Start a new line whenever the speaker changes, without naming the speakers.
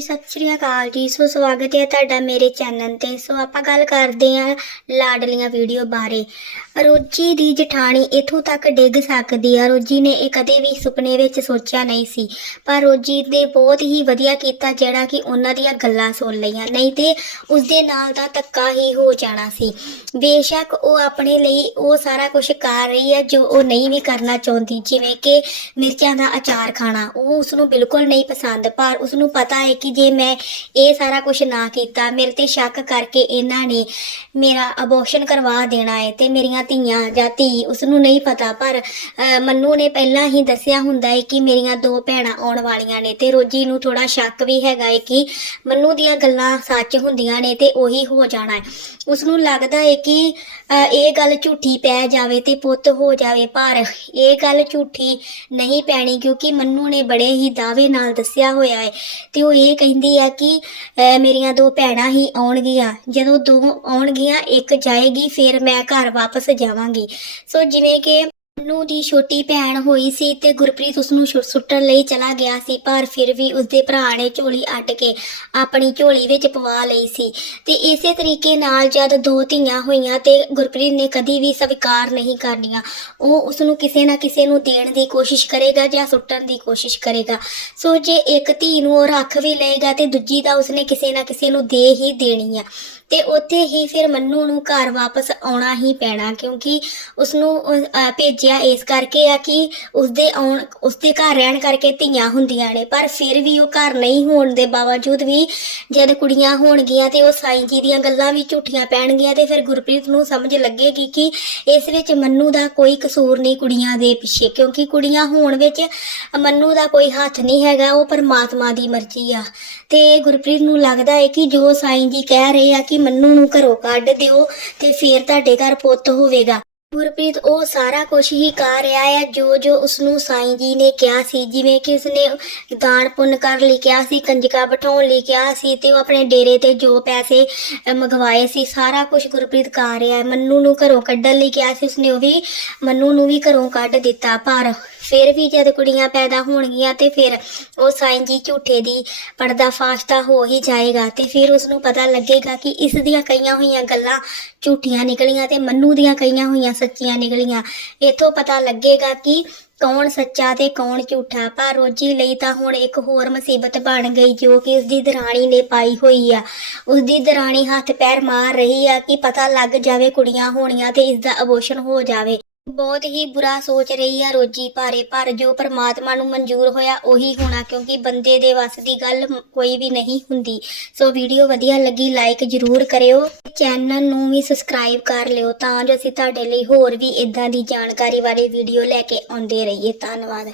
ਸਤਿ ਸ਼੍ਰੀ ਅਕਾਲ ਜੀ। ਸੋ ਸਵਾਗਤ ਹੈ ਤੁਹਾਡਾ ਮੇਰੇ ਚੈਨਲ ਤੇ। ਸੋ ਆਪਾਂ ਗੱਲ ਕਰਦੇ ਹਾਂ ਲਾਡਲੀਆਂ ਵੀਡੀਓ ਬਾਰੇ। ਰੋਜੀ ਦੀ ਜਠਾਣੀ ਇਥੋਂ ਤੱਕ ਡਿੱਗ ਸਕਦੀ ਆ। ਰੋਜੀ ਨੇ ਇਹ ਕਦੇ ਵੀ ਸੁਪਨੇ ਵਿੱਚ ਸੋਚਿਆ ਨਹੀਂ ਸੀ। ਪਰ ਰੋਜੀ ਨੇ ਬਹੁਤ ਹੀ ਵਧੀਆ ਕੀਤਾ ਜਿਹੜਾ ਕਿ ਉਹਨਾਂ ਦੀਆਂ ਗੱਲਾਂ ਸੁਣ ਲਈਆਂ। ਨਹੀਂ ਤੇ ਉਸਦੇ ਨਾਲ ਦਾ ਧੱਕਾ ਹੀ ਹੋ ਜਾਣਾ ਸੀ। ਬੇਸ਼ੱਕ ਉਹ ਆਪਣੇ ਲਈ ਉਹ ਸਾਰਾ ਕੁਝ ਕਰ ਰਹੀ ਹੈ ਜੋ ਉਹ ਨਹੀਂ ਵੀ ਕਰਨਾ ਚਾਹੁੰਦੀ। ਜਿਵੇਂ ਕਿ ਮਿਰਚਾਂ ਦਾ ਅਚਾਰ ਖਾਣਾ। ਉਹ ਉਸ ਨੂੰ ਬਿਲਕੁਲ ਨਹੀਂ ਪਸੰਦ। ਪਰ ਉਸ ਨੂੰ ਪਤਾ ਹੈ ਕਿ ਜੇ ਮੈਂ ਇਹ ਸਾਰਾ ਕੁਝ ਨਾ ਕੀਤਾ, ਮੇਰੇ ਤੇ ਸ਼ੱਕ ਕਰਕੇ ਇਹਨਾਂ ਨੇ ਮੇਰਾ ਅਬੋਰਸ਼ਨ ਕਰਵਾ ਦੇਣਾ ਹੈ ਤੇ ਮੇਰੀਆਂ ਧੀਆਂ ਜਾਂ ਧੀ ਉਸ ਨੂੰ ਨਹੀਂ ਪਤਾ। ਪਰ ਮੰਨੂ ਨੇ ਪਹਿਲਾਂ ਹੀ ਦੱਸਿਆ ਹੁੰਦਾ ਹੈ ਕਿ ਮੇਰੀਆਂ ਦੋ ਭੈਣਾਂ ਆਉਣ ਵਾਲੀਆਂ ਨੇ ਤੇ ਰੋਜੀ ਨੂੰ ਥੋੜਾ ਸ਼ੱਕ ਵੀ ਹੈਗਾ ਹੈ ਕਿ ਮੰਨੂ ਦੀਆਂ ਗੱਲਾਂ ਸੱਚ ਹੁੰਦੀਆਂ ਨੇ ਤੇ ਉਹੀ ਹੋ ਜਾਣਾ ਹੈ ਉਸ ਨੂੰ ਲੱਗਦਾ ਹੈ ਕਿ ਇਹ ਗੱਲ ਝੂਠੀ ਪੈ ਜਾਵੇ ਤੇ ਪੁੱਤ ਹੋ ਜਾਵੇ, ਪਰ ਇਹ ਗੱਲ ਝੂਠੀ ਨਹੀਂ ਪੈਣੀ ਕਿਉਂਕਿ ਮੰਨੂ ਨੇ ਬੜੇ ਹੀ ਦਾਅਵੇ ਨਾਲ ਦੱਸਿਆ ਹੋਇਆ ਹੈ ਤੇ ਉਹ ਇਹ ਕਹਿੰਦੀ ਆ ਕਿ ਮੇਰੀਆਂ ਦੋ ਭੈਣਾਂ ਹੀ ਆਉਣਗੀਆਂ। ਜਦੋਂ ਦੋ ਆਉਣਗੀਆਂ, ਇੱਕ ਜਾਏਗੀ, ਫਿਰ ਮੈਂ ਘਰ ਵਾਪਸ ਜਾਵਾਂਗੀ। ਸੋ ਜਿਵੇਂ ਕਿ ਨੂੰ ਦੀ ਛੋਟੀ ਭੈਣ ਹੋਈ ਸੀ ਤੇ ਗੁਰਪ੍ਰੀਤ ਉਸ ਨੂੰ ਛੁ- ਸੁੱਟਣ ਲਈ ਚਲਾ ਗਿਆ ਸੀ ਪਰ ਫਿਰ ਵੀ ਉਸਦੇ ਭਰਾ ਨੇ ਝੋਲੀ ਅੱਡ ਕੇ ਆਪਣੀ ਝੋਲੀ ਵਿੱਚ ਪਵਾ ਲਈ ਸੀ। ਤੇ ਇਸੇ ਤਰੀਕੇ ਨਾਲ ਜਦ ਦੋ ਧੀਆਂ ਹੋਈਆਂ ਤੇ ਗੁਰਪ੍ਰੀਤ ਨੇ ਕਦੀ ਵੀ ਸਵੀਕਾਰ ਨਹੀਂ ਕਰਨੀਆਂ ਉਹ ਉਸ ਨੂੰ ਕਿਸੇ ਨਾ ਕਿਸੇ ਨੂੰ ਦੇਣ ਦੀ ਕੋਸ਼ਿਸ਼ ਕਰੇਗਾ ਜਾਂ ਸੁੱਟਣ ਦੀ ਕੋਸ਼ਿਸ਼ ਕਰੇਗਾ। ਸੋ ਜੇ ਇੱਕ ਧੀ ਨੂੰ ਉਹ ਰੱਖ ਵੀ ਲਏਗਾ ਤੇ ਦੂਜੀ ਤਾਂ ਉਸਨੇ ਕਿਸੇ ਨਾ ਕਿਸੇ ਨੂੰ ਦੇ ਹੀ ਦੇਣੀ ਆ। ਤੇ ਉੱਥੇ ਹੀ ਫਿਰ ਮੰਨੂ ਨੂੰ ਘਰ ਵਾਪਸ ਆਉਣਾ ਹੀ ਪੈਣਾ ਕਿਉਂਕਿ ਉਸ ਨੂੰ ਅਹ, ਭੇਜਿਆ ਇਸ ਕਰਕੇ ਆ ਕਿ ਉਸਦੇ ਆਉਣ, ਉਸਦੇ ਘਰ ਰਹਿਣ ਕਰਕੇ ਧੀਆਂ ਹੁੰਦੀਆਂ ਨੇ। ਪਰ ਫਿਰ ਵੀ ਉਹ ਘਰ ਨਹੀਂ ਹੋਣ ਦੇ ਬਾਵਜੂਦ ਵੀ ਜਦ ਕੁੜੀਆਂ ਹੋਣਗੀਆਂ ਤੇ ਉਹ ਸਾਈਂ ਜੀ ਦੀਆਂ ਗੱਲਾਂ ਵੀ ਝੂਠੀਆਂ ਪੈਣਗੀਆਂ ਤੇ ਫਿਰ ਗੁਰਪ੍ਰੀਤ ਨੂੰ ਸਮਝ ਲੱਗੇਗੀ ਕਿ ਇਸ ਵਿੱਚ ਮੰਨੂ ਦਾ ਕੋਈ ਕਸੂਰ ਨਹੀਂ ਕੁੜੀਆਂ ਦੇ ਪਿੱਛੇ। ਕਿਉਂਕਿ ਕੁੜੀਆਂ ਹੋਣ ਵਿੱਚ ਮੰਨੂ ਦਾ ਕੋਈ ਹੱਥ ਨਹੀਂ ਹੈਗਾ, ਉਹ ਪਰਮਾਤਮਾ ਦੀ ਮਰਜ਼ੀ ਆ। ਤੇ ਗੁਰਪ੍ਰੀਤ ਨੂੰ ਲੱਗਦਾ ਹੈ ਕਿ ਜੋ ਸਾਈਂ ਜੀ ਕਹਿ ਰਹੇ ਆ ਕਿ ਮੰਨੂ ਨੂੰ ਘਰੋਂ ਕੱਢ ਦਿਓ ਤੇ ਫਿਰ ਤੁਹਾਡੇ ਘਰ ਪੁੱਤ ਹੋਵੇਗਾ। ਗੁਰਪ੍ਰੀਤ, ਉਹ ਸਾਰਾ ਕੁਝ ਹੀ ਕਰ ਰਿਹਾ ਹੈ। ਜੋ ਜੋ ਉਸ ਨੂੰ ਸਾਈਂ ਜੀ ਨੇ ਕਿਹਾ ਸੀ, ਜਿਵੇਂ ਕਿ ਉਸਨੇ ਦਾਨ ਪੁੰਨ ਕਰ ਲਈ ਕਿਹਾ ਸੀ, ਕੰਜਕਾ ਬਿਠਾਉਣ ਲਈ ਕਿਹਾ ਸੀ ਤੇ ਉਹ ਆਪਣੇ ਡੇਰੇ ਤੇ ਜੋ ਪੈਸੇ ਮੰਗਵਾਏ ਸੀ, ਸਾਰਾ ਕੁਝ ਗੁਰਪ੍ਰੀਤ ਕਰ ਰਿਹਾ ਹੈ। ਮੰਨੂ ਨੂੰ ਘਰੋਂ ਕੱਢਣ ਲਈ ਕਿਹਾ ਸੀ, ਉਸਨੇ ਉਹ ਵੀ ਮੰਨੂ ਨੂੰ ਵੀ ਘਰੋਂ ਕੱਢ ਦਿੱਤਾ। ਪਰ ਫਿਰ ਵੀ ਜਦ ਕੁੜੀਆਂ ਪੈਦਾ ਹੋਣਗੀਆਂ ਤੇ ਫਿਰ ਉਹ ਸਾਈਂ ਜੀ ਝੂਠੇ ਦੀ ਪਰਦਾ ਫਾਸ਼ਤਾ ਹੋ ਹੀ ਜਾਏਗਾ ਤੇ ਫਿਰ ਉਸ ਨੂੰ ਪਤਾ ਲੱਗੇਗਾ ਕਿ ਇਸ ਦੀਆਂ ਕਈਆਂ ਹੋਈਆਂ ਗੱਲਾਂ ਝੂਠੀਆਂ ਨਿਕਲੀਆਂ ਤੇ ਮੰਨੂ ਦੀਆਂ ਕਈਆਂ ਹੋਈਆਂ ਸੱਚੀਆਂ ਨਿਕਲੀਆਂ। ਇਥੋਂ ਪਤਾ ਲੱਗੇਗਾ ਕਿ ਕੌਣ ਸੱਚਾ ਤੇ ਕੌਣ ਝੂਠਾ, ਪਰ ਰੋਜੀ ਲਈ ਤਾਂ ਹੁਣ ਇੱਕ ਹੋਰ ਮੁਸੀਬਤ ਬਣ ਗਈ ਜੋ ਕਿ ਉਸਦੀ ਦਰਾਣੀ ਨੇ ਪਾਈ ਹੋਈ ਆ। ਉਸਦੀ ਦਰਾਣੀ ਹੱਥ ਪੈਰ ਮਾਰ ਰਹੀ ਆ ਕਿ ਪਤਾ ਲੱਗ ਜਾਵੇ ਕੁੜੀਆਂ ਹੋਣੀਆਂ ਤੇ ਇਸ ਦਾ ਅਬੋਰਸ਼ਨ ਹੋ ਜਾਵੇ। ਬਹੁਤ ਹੀ ਬੁਰਾ ਸੋਚ ਰਹੀ ਆ ਰੋਜੀ ਭਾਰੇ, ਪਰ ਜੋ ਪਰਮਾਤਮਾ ਨੂੰ ਮਨਜ਼ੂਰ ਹੋਇਆ ਉਹੀ ਹੋਣਾ, ਕਿਉਂਕਿ ਬੰਦੇ ਦੇ ਵੱਸ ਦੀ ਗੱਲ ਕੋਈ ਵੀ ਨਹੀਂ ਹੁੰਦੀ। ਸੋ ਵੀਡੀਓ ਵਧੀਆ ਲੱਗੀ ਲਾਈਕ ਜਰੂਰ ਕਰਿਓ। ਚੈਨਲ ਨੂੰ ਵੀ ਸਬਸਕ੍ਰਾਈਬ ਕਰ ਲਿਓ, ਤਾਂ ਜੋ ਅਸੀਂ ਤੁਹਾਡੇ ਲਈ ਹੋਰ ਵੀ ਇਦਾਂ ਦੀ ਜਾਣਕਾਰੀ ਵਾਲੇ ਵੀਡੀਓ ਲੈ ਕੇ ਆਉਂਦੇ ਰਹੀਏ। ਧੰਨਵਾਦ।